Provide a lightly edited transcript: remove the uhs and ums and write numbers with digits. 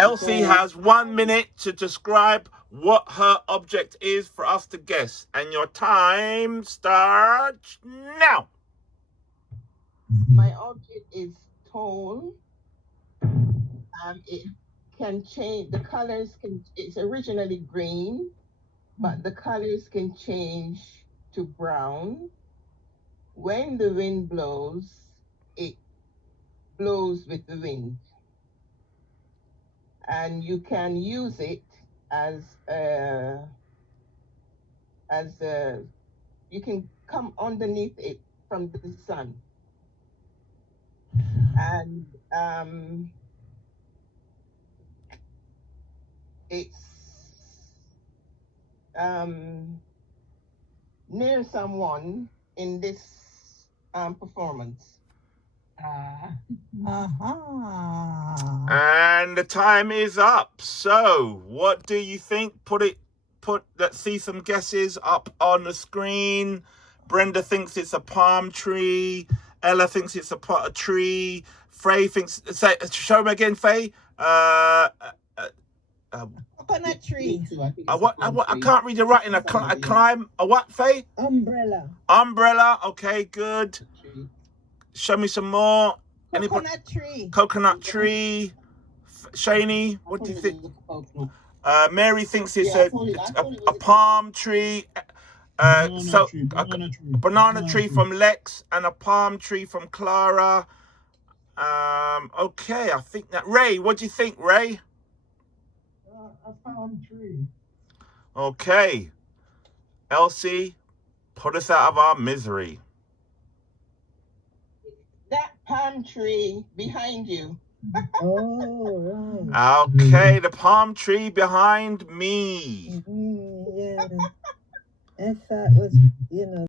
Elsie has 1 minute to describe what her object is for us to guess. And your time starts now. My object is tall. It can change, the colors can, it's originally green, but the colors can change to brown. When the wind blows, it blows with the wind. And you can use it as you can come underneath it from the sun. And it's near someone in this performance. And the time is up. So what do you think? Let's see some guesses up on the screen. Brenda thinks it's a palm tree. Ella thinks it's a pot of tree. Faye thinks, show me again, Faye. Coconut tree. I can't read the writing. A climb. A what, Faye? Umbrella. Okay, good. Show me some more. Coconut tree. Shani, what do you think? Mary thinks it's a palm tree. Banana tree from Lex and a palm tree from Clara. Okay, I think that. Ray, what do you think, Ray? A palm tree. Okay. Elsie, put us out of our misery. That palm tree behind you. Oh, right. Okay, the palm tree behind me. Yeah. If that was,